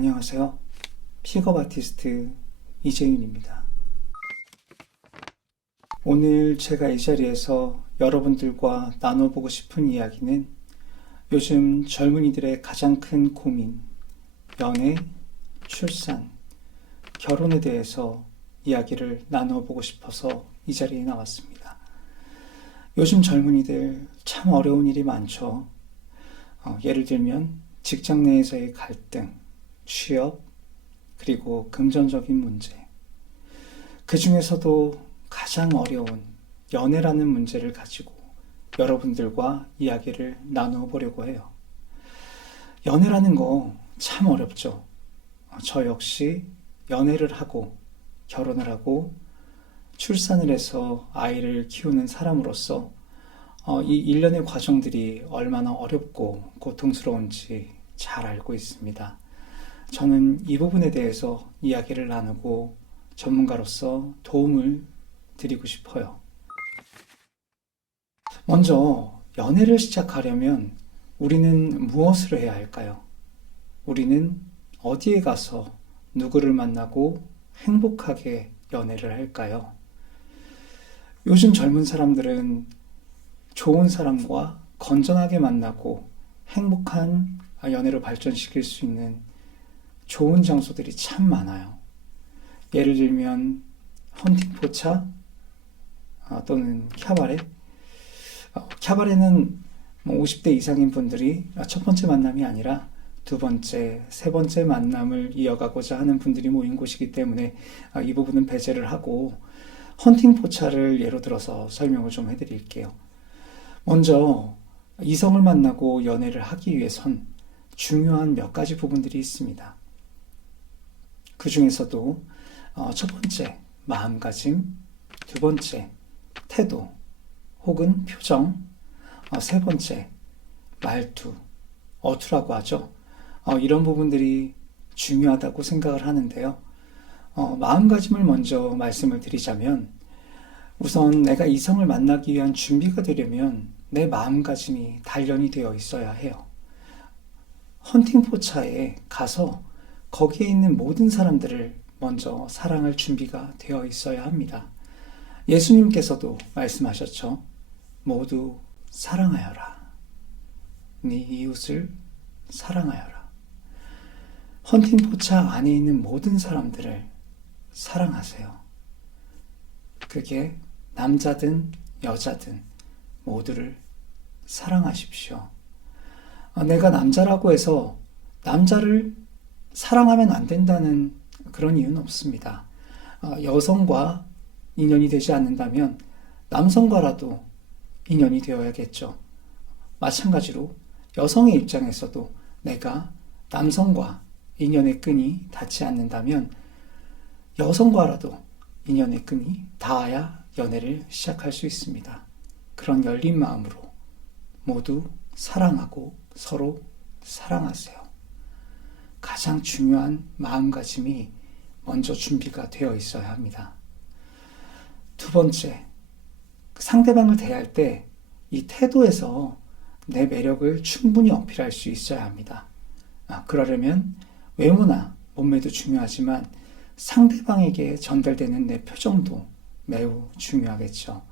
안녕하세요. 픽업 아티스트 이재윤입니다. 오늘 제가 이 자리에서 여러분들과 나눠보고 싶은 이야기는 요즘 젊은이들의 가장 큰 고민, 연애, 출산, 결혼에 대해서 이야기를 나눠보고 싶어서 이 자리에 나왔습니다. 요즘 젊은이들 참 어려운 일이 많죠. 예를 들면 직장 내에서의 갈등, 취업, 그리고 금전적인 문제. 그 중에서도 가장 어려운 연애라는 문제를 가지고 여러분들과 이야기를 나누어 보려고 해요. 연애라는 거 참 어렵죠. 저 역시 연애를 하고 결혼을 하고 출산을 해서 아이를 키우는 사람으로서 이 일련의 과정들이 얼마나 어렵고 고통스러운지 잘 알고 있습니다. 저는 이 부분에 대해서 이야기를 나누고 전문가로서 도움을 드리고 싶어요. 먼저 연애를 시작하려면 우리는 무엇을 해야 할까요? 우리는 어디에 가서 누구를 만나고 행복하게 연애를 할까요? 요즘 젊은 사람들은 좋은 사람과 건전하게 만나고 행복한 연애로 발전시킬 수 있는 좋은 장소들이 참 많아요. 예를 들면 헌팅 포차 또는 캬바레. 캬바레는 50대 이상인 분들이 첫 번째 만남이 아니라 두 번째, 세 번째 만남을 이어가고자 하는 분들이 모인 곳이기 때문에 이 부분은 배제를 하고 헌팅 포차를 예로 들어서 설명을 좀 해드릴게요. 먼저 이성을 만나고 연애를 하기 위해선 중요한 몇 가지 부분들이 있습니다. 그 중에서도 첫 번째, 마음가짐, 두 번째, 태도 혹은 표정, 세 번째, 말투, 어투라고 하죠. 이런 부분들이 중요하다고 생각을 하는데요. 마음가짐을 먼저 말씀을 드리자면 우선 내가 이성을 만나기 위한 준비가 되려면 내 마음가짐이 단련이 되어 있어야 해요. 헌팅 포차에 가서 거기에 있는 모든 사람들을 먼저 사랑할 준비가 되어 있어야 합니다. 예수님께서도 말씀하셨죠. 모두 사랑하여라. 네 이웃을 사랑하여라. 헌팅 포차 안에 있는 모든 사람들을 사랑하세요. 그게 남자든 여자든 모두를 사랑하십시오. 내가 남자라고 해서 남자를 사랑하면 안 된다는 그런 이유는 없습니다. 여성과 인연이 되지 않는다면 남성과라도 인연이 되어야겠죠. 마찬가지로 여성의 입장에서도 내가 남성과 인연의 끈이 닿지 않는다면 여성과라도 인연의 끈이 닿아야 연애를 시작할 수 있습니다. 그런 열린 마음으로 모두 사랑하고 서로 사랑하세요. 가장 중요한 마음가짐이 먼저 준비가 되어 있어야 합니다. 두 번째, 상대방을 대할 때 이 태도에서 내 매력을 충분히 어필할 수 있어야 합니다. 그러려면 외모나 몸매도 중요하지만 상대방에게 전달되는 내 표정도 매우 중요하겠죠.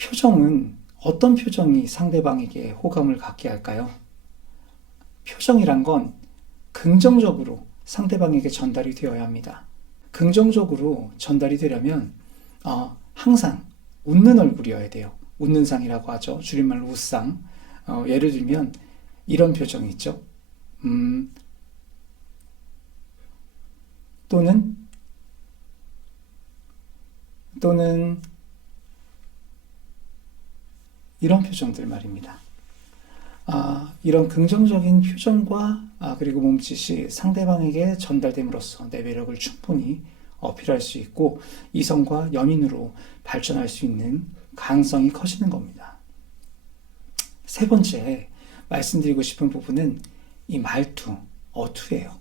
표정은 어떤 표정이 상대방에게 호감을 갖게 할까요? 표정이란 건 긍정적으로 상대방에게 전달이 되어야 합니다. 긍정적으로 전달이 되려면 항상 웃는 얼굴이어야 돼요. 웃는 상이라고 하죠. 줄임말로 웃상. 예를 들면 이런 표정이 있죠. 또는 이런 표정들 말입니다. 이런 긍정적인 표정과 그리고 몸짓이 상대방에게 전달됨으로써 내 매력을 충분히 어필할 수 있고 이성과 연인으로 발전할 수 있는 가능성이 커지는 겁니다. 세 번째 말씀드리고 싶은 부분은 이 말투, 어투예요.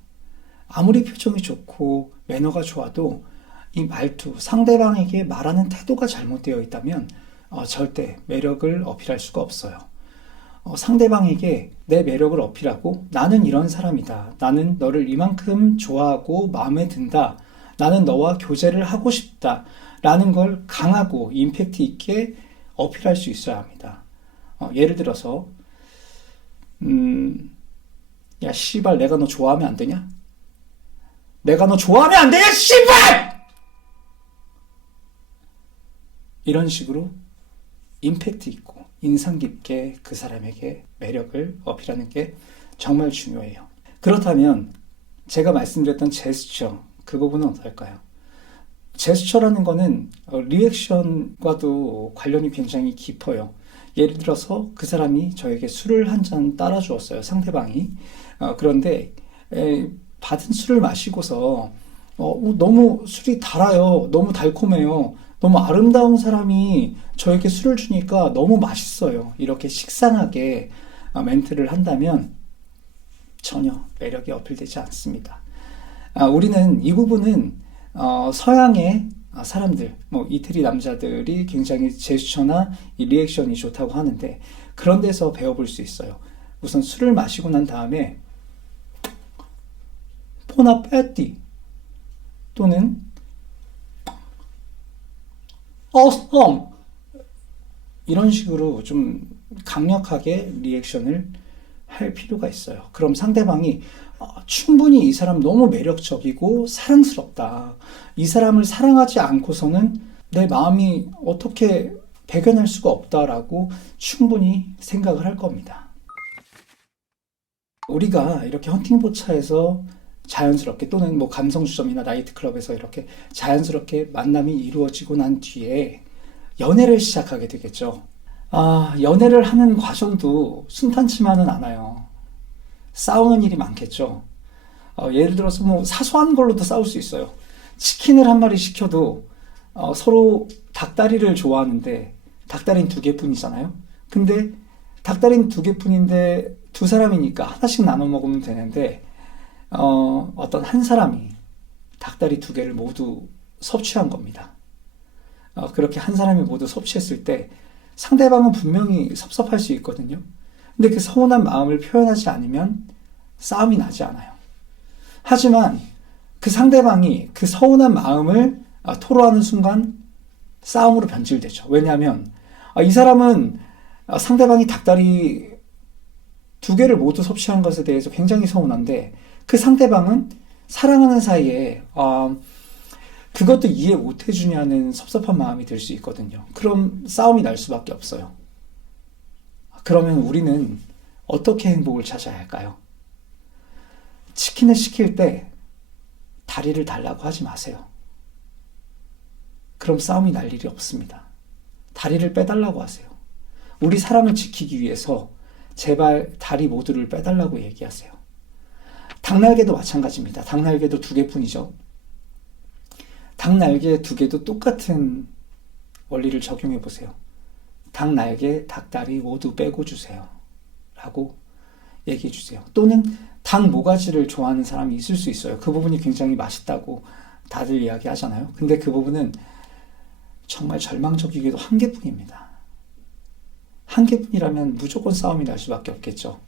아무리 표정이 좋고 매너가 좋아도 이 말투, 상대방에게 말하는 태도가 잘못되어 있다면 절대 매력을 어필할 수가 없어요. 상대방에게 내 매력을 어필하고 나는 이런 사람이다. 나는 너를 이만큼 좋아하고 마음에 든다. 나는 너와 교제를 하고 싶다. 라는 걸 강하고 임팩트 있게 어필할 수 있어야 합니다. 예를 들어서 야 씨발 내가 너 좋아하면 안 되냐? 내가 너 좋아하면 안 되냐 씨발! 이런 식으로 임팩트 있고 인상 깊게 그 사람에게 매력을 어필하는 게 정말 중요해요. 그렇다면 제가 말씀드렸던 제스처 그 부분은 어떨까요? 제스처라는 거는 리액션과도 관련이 굉장히 깊어요. 예를 들어서 그 사람이 저에게 술을 한 잔 따라 주었어요. 상대방이. 그런데 받은 술을 마시고서 너무 술이 달아요. 너무 달콤해요. 너무 아름다운 사람이 저에게 술을 주니까 너무 맛있어요. 이렇게 식상하게 멘트를 한다면 전혀 매력이 어필되지 않습니다. 우리는 이 부분은 서양의 사람들, 뭐 이태리 남자들이 굉장히 제스처나 이 리액션이 좋다고 하는데 그런 데서 배워볼 수 있어요. 우선 술을 마시고 난 다음에 보나페티 또는 어썸 이런 식으로 좀 강력하게 리액션을 할 필요가 있어요. 그럼 상대방이 충분히 이 사람 너무 매력적이고 사랑스럽다. 이 사람을 사랑하지 않고서는 내 마음이 어떻게 배견할 수가 없다라고 충분히 생각을 할 겁니다. 우리가 이렇게 헌팅포차에서 자연스럽게 또는 뭐 감성주점이나 나이트클럽에서 이렇게 자연스럽게 만남이 이루어지고 난 뒤에 연애를 시작하게 되겠죠. 연애를 하는 과정도 순탄치만은 않아요. 싸우는 일이 많겠죠. 예를 들어서 뭐 사소한 걸로도 싸울 수 있어요. 치킨을 한 마리 시켜도 서로 닭다리를 좋아하는데 닭다리는 2개뿐이잖아요. 근데 닭다리는 2개뿐인데 두 사람이니까 하나씩 나눠 먹으면 되는데 어떤 한 사람이 닭다리 2개를 모두 섭취한 겁니다. 그렇게 한 사람이 모두 섭취했을 때 상대방은 분명히 섭섭할 수 있거든요. 근데 그 서운한 마음을 표현하지 않으면 싸움이 나지 않아요. 하지만 그 상대방이 그 서운한 마음을 토로하는 순간 싸움으로 변질되죠. 왜냐하면 이 사람은 상대방이 닭다리 2개를 모두 섭취한 것에 대해서 굉장히 서운한데 그 상대방은 사랑하는 사이에 그것도 이해 못 해주냐는 섭섭한 마음이 들 수 있거든요. 그럼 싸움이 날 수밖에 없어요. 그러면 우리는 어떻게 행복을 찾아야 할까요? 치킨을 시킬 때 다리를 달라고 하지 마세요. 그럼 싸움이 날 일이 없습니다. 다리를 빼달라고 하세요. 우리 사랑을 지키기 위해서 제발 다리 모두를 빼달라고 얘기하세요. 닭날개도 마찬가지입니다. 닭날개도 2개뿐이죠. 닭날개 2개도 똑같은 원리를 적용해 보세요. 닭날개, 닭다리 모두 빼고 주세요. 라고 얘기해 주세요. 또는 닭 모가지를 좋아하는 사람이 있을 수 있어요. 그 부분이 굉장히 맛있다고 다들 이야기 하잖아요. 근데 그 부분은 정말 절망적이게도 1개뿐입니다. 1개뿐이라면 무조건 싸움이 날 수밖에 없겠죠.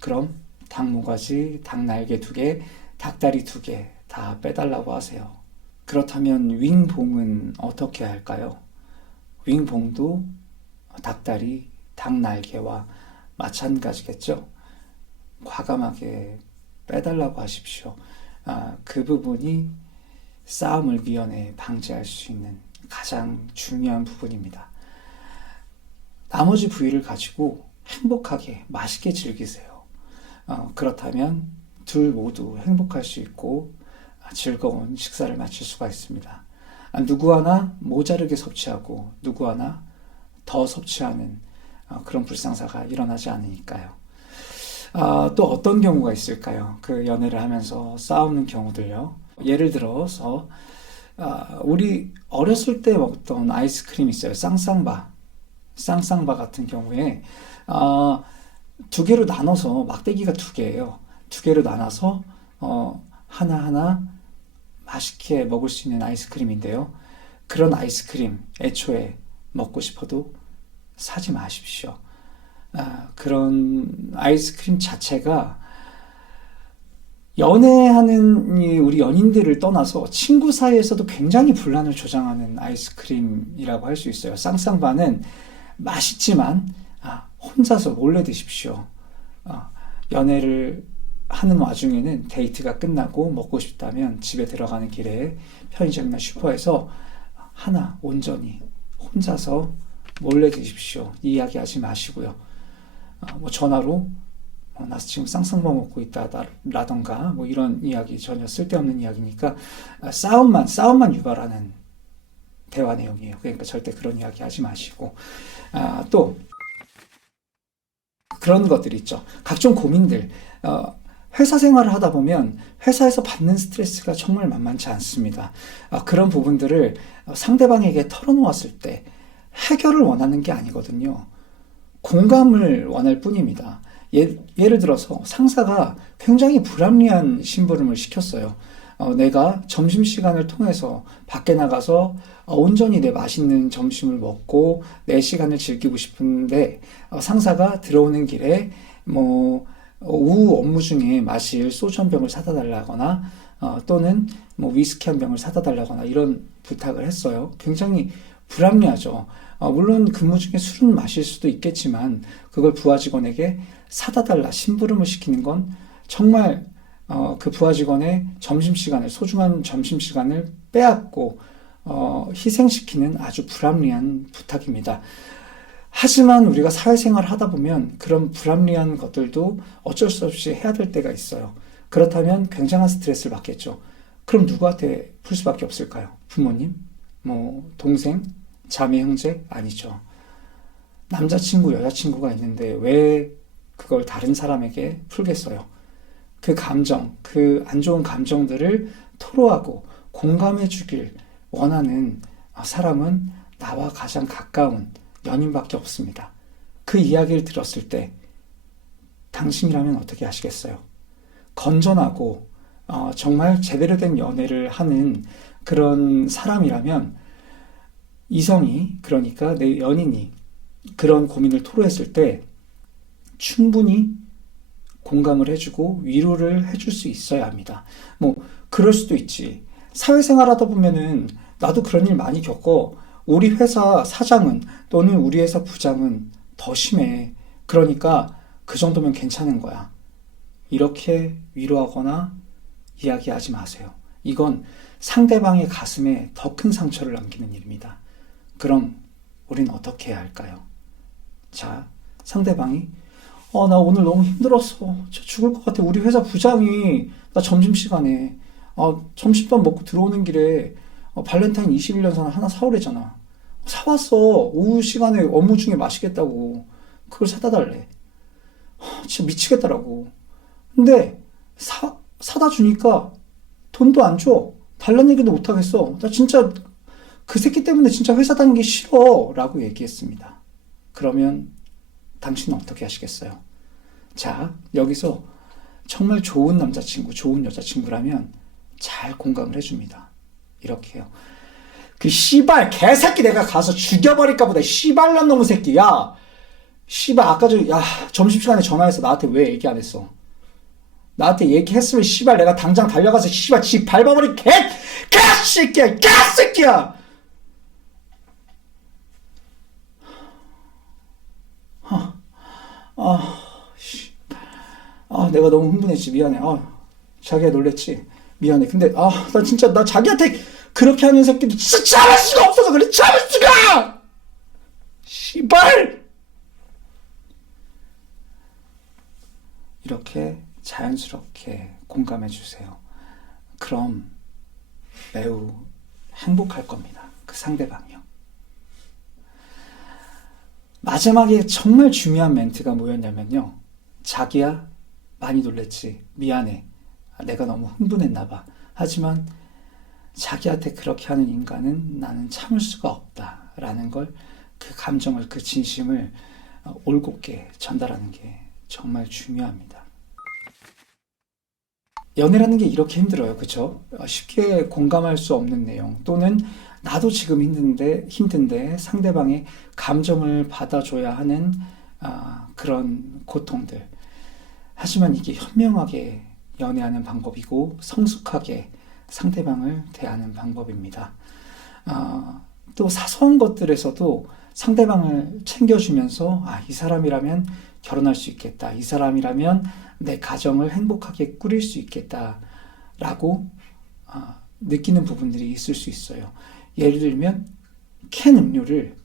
그럼 닭 모가지, 닭 날개 2개, 닭다리 2개 다 빼달라고 하세요. 그렇다면 윙봉은 어떻게 할까요? 윙봉도 닭다리, 닭 날개와 마찬가지겠죠. 과감하게 빼달라고 하십시오. 그 부분이 싸움을 미연에 방지할 수 있는 가장 중요한 부분입니다. 나머지 부위를 가지고 행복하게 맛있게 즐기세요. 그렇다면 둘 모두 행복할 수 있고 즐거운 식사를 마칠 수가 있습니다. 누구 하나 모자르게 섭취하고 누구 하나 더 섭취하는 그런 불상사가 일어나지 않으니까요. 또 어떤 경우가 있을까요? 그 연애를 하면서 싸우는 경우들요. 예를 들어서 우리 어렸을 때 먹던 아이스크림 있어요. 쌍쌍바 같은 경우에 2개로 나눠서 막대기가 2개예요. 2개로 나눠서 하나하나 맛있게 먹을 수 있는 아이스크림인데요. 그런 아이스크림 애초에 먹고 싶어도 사지 마십시오. 그런 아이스크림 자체가 연애하는 우리 연인들을 떠나서 친구 사이에서도 굉장히 분란을 조장하는 아이스크림이라고 할 수 있어요. 쌍쌍바는 맛있지만 혼자서 몰래 드십시오. 연애를 하는 와중에는 데이트가 끝나고 먹고 싶다면 집에 들어가는 길에 편의점이나 슈퍼에서 하나 온전히 혼자서 몰래 드십시오. 이야기하지 마시고요. 뭐 전화로 나 지금 쌍쌍바 먹고 있다 라던가 뭐 이런 이야기 전혀 쓸데없는 이야기니까 싸움만 유발하는 대화 내용이에요. 그러니까 절대 그런 이야기 하지 마시고 또 그런 것들이 있죠. 각종 고민들 회사 생활을 하다 보면 회사에서 받는 스트레스가 정말 만만치 않습니다. 그런 부분들을 상대방에게 털어놓았을 때 해결을 원하는 게 아니거든요. 공감을 원할 뿐입니다. 예를 들어서 상사가 굉장히 불합리한 심부름을 시켰어요. 내가 점심시간을 통해서 밖에 나가서 온전히 내 맛있는 점심을 먹고 내 시간을 즐기고 싶은데 상사가 들어오는 길에 뭐 오후 업무 중에 마실 소주 한 병을 사다 달라거나 또는 뭐 위스키 한 병을 사다 달라거나 이런 부탁을 했어요. 굉장히 불합리하죠. 물론 근무 중에 술은 마실 수도 있겠지만 그걸 부하 직원에게 사다 달라 심부름을 시키는 건 정말 그 부하 직원의 점심시간을 소중한 점심시간을 빼앗고 희생시키는 아주 불합리한 부탁입니다. 하지만 우리가 사회생활을 하다 보면 그런 불합리한 것들도 어쩔 수 없이 해야 될 때가 있어요. 그렇다면 굉장한 스트레스를 받겠죠. 그럼 누구한테 풀 수밖에 없을까요? 부모님? 뭐 동생? 자매, 형제? 아니죠. 남자친구, 여자친구가 있는데 왜 그걸 다른 사람에게 풀겠어요? 그 감정, 그 안 좋은 감정들을 토로하고 공감해 주길 원하는 사람은 나와 가장 가까운 연인밖에 없습니다. 그 이야기를 들었을 때 당신이라면 어떻게 하시겠어요? 건전하고 정말 제대로 된 연애를 하는 그런 사람이라면 이성이, 그러니까 내 연인이 그런 고민을 토로했을 때 충분히 공감을 해주고 위로를 해줄 수 있어야 합니다. 뭐 그럴 수도 있지. 사회생활 하다 보면은 나도 그런 일 많이 겪어. 우리 회사 사장은 또는 우리 회사 부장은 더 심해. 그러니까 그 정도면 괜찮은 거야. 이렇게 위로하거나 이야기하지 마세요. 이건 상대방의 가슴에 더 큰 상처를 남기는 일입니다. 그럼 우린 어떻게 해야 할까요? 자, 상대방이 나 오늘 너무 힘들었어. 저 죽을 것 같아. 우리 회사 부장이 나 점심시간에 점심밥 먹고 들어오는 길에 발렌타인 21년산 하나 사오래잖아. 사왔어. 오후 시간에 업무 중에 마시겠다고. 그걸 사다 달래. 진짜 미치겠더라고. 근데 사다 주니까 돈도 안 줘. 달란 얘기도 못 하겠어. 나 진짜 그 새끼 때문에 진짜 회사 다니기 싫어. 라고 얘기했습니다. 그러면 당신은 어떻게 하시겠어요? 자, 여기서 정말 좋은 남자친구, 좋은 여자친구라면 잘 공감을 해줍니다. 이렇게 해요. 그 씨발 개새끼 내가 가서 죽여버릴까 보다. 씨발란 놈의 새끼. 야, 씨발 아까 점심시간에 전화해서 나한테 왜 얘기 안 했어? 나한테 얘기했으면 씨발 내가 당장 달려가서 씨발 집 밟아버릴 개새끼야. 개새끼야. 내가 너무 흥분했지. 미안해. 자기가 놀랬지. 미안해. 근데 나 진짜 나 자기한테 그렇게 하는 새끼도 진짜 참을 수가 없어서 그래. 참을 수가! 씨발! 이렇게 자연스럽게 공감해 주세요. 그럼 매우 행복할 겁니다. 그 상대방이요. 마지막에 정말 중요한 멘트가 뭐였냐면요. 자기야, 많이 놀랬지. 미안해. 내가 너무 흥분했나 봐. 하지만 자기한테 그렇게 하는 인간은 나는 참을 수가 없다. 라는 걸, 그 감정을, 그 진심을 올곧게 전달하는 게 정말 중요합니다. 연애라는 게 이렇게 힘들어요. 그쵸? 쉽게 공감할 수 없는 내용, 또는 나도 지금 힘든데 상대방의 감정을 받아줘야 하는 그런 고통들. 하지만 이게 현명하게 연애하는 방법이고 성숙하게 상대방을 대하는 방법입니다. 또 사소한 것들에서도 상대방을 챙겨주면서 이 사람이라면 결혼할 수 있겠다. 이 사람이라면 내 가정을 행복하게 꾸릴 수 있겠다라고 느끼는 부분들이 있을 수 있어요. 예를 들면 캔 음료를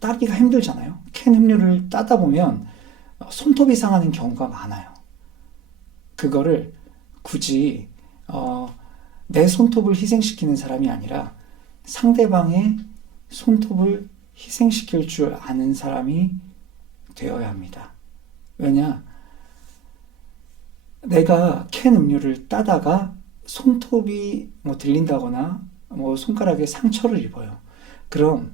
따기가 힘들잖아요. 캔 음료를 따다 보면 손톱이 상하는 경우가 많아요. 그거를 굳이 내 손톱을 희생시키는 사람이 아니라 상대방의 손톱을 희생시킬 줄 아는 사람이 되어야 합니다. 왜냐? 내가 캔 음료를 따다가 손톱이 들린다거나 손가락에 상처를 입어요. 그럼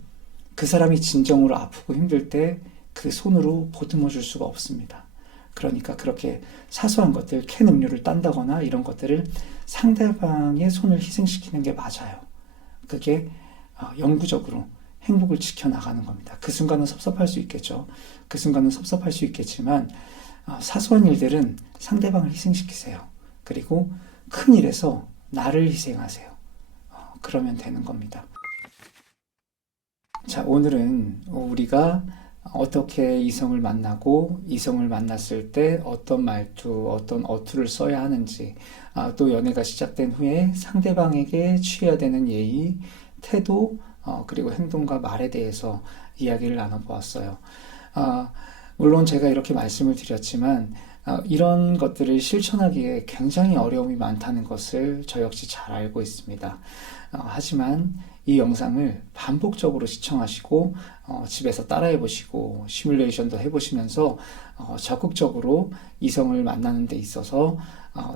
그 사람이 진정으로 아프고 힘들 때 그 손으로 보듬어 줄 수가 없습니다. 그러니까 그렇게 사소한 것들, 캔 음료를 딴다거나 이런 것들을 상대방의 손을 희생시키는 게 맞아요. 그게 영구적으로 행복을 지켜나가는 겁니다. 그 순간은 섭섭할 수 있겠죠. 그 순간은 섭섭할 수 있겠지만 사소한 일들은 상대방을 희생시키세요. 그리고 큰 일에서 나를 희생하세요. 그러면 되는 겁니다. 자, 오늘은 우리가 어떻게 이성을 만나고 이성을 만났을 때 어떤 말투, 어떤 어투를 써야 하는지, 또 연애가 시작된 후에 상대방에게 취해야 되는 예의, 태도, 그리고 행동과 말에 대해서 이야기를 나눠보았어요. 물론 제가 이렇게 말씀을 드렸지만 이런 것들을 실천하기에 굉장히 어려움이 많다는 것을 저 역시 잘 알고 있습니다. 하지만 이 영상을 반복적으로 시청하시고 집에서 따라해 보시고 시뮬레이션도 해보시면서 적극적으로 이성을 만나는 데 있어서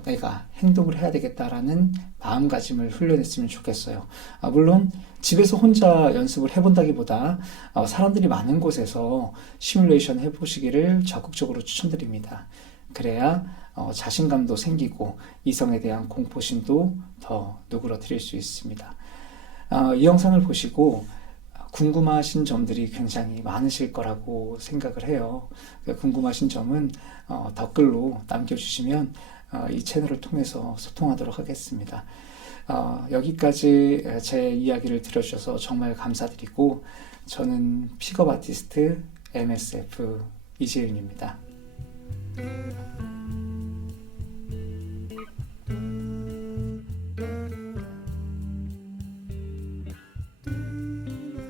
내가 행동을 해야 되겠다라는 마음가짐을 훈련했으면 좋겠어요. 물론 집에서 혼자 연습을 해본다기보다 사람들이 많은 곳에서 시뮬레이션 해보시기를 적극적으로 추천드립니다. 그래야 자신감도 생기고 이성에 대한 공포심도 더 누그러뜨릴 수 있습니다. 이 영상을 보시고 궁금하신 점들이 굉장히 많으실 거라고 생각을 해요. 궁금하신 점은 댓글로 남겨주시면 이 채널을 통해서 소통하도록 하겠습니다. 여기까지 제 이야기를 들어주셔서 정말 감사드리고 저는 픽업 아티스트 MSF 이재윤입니다.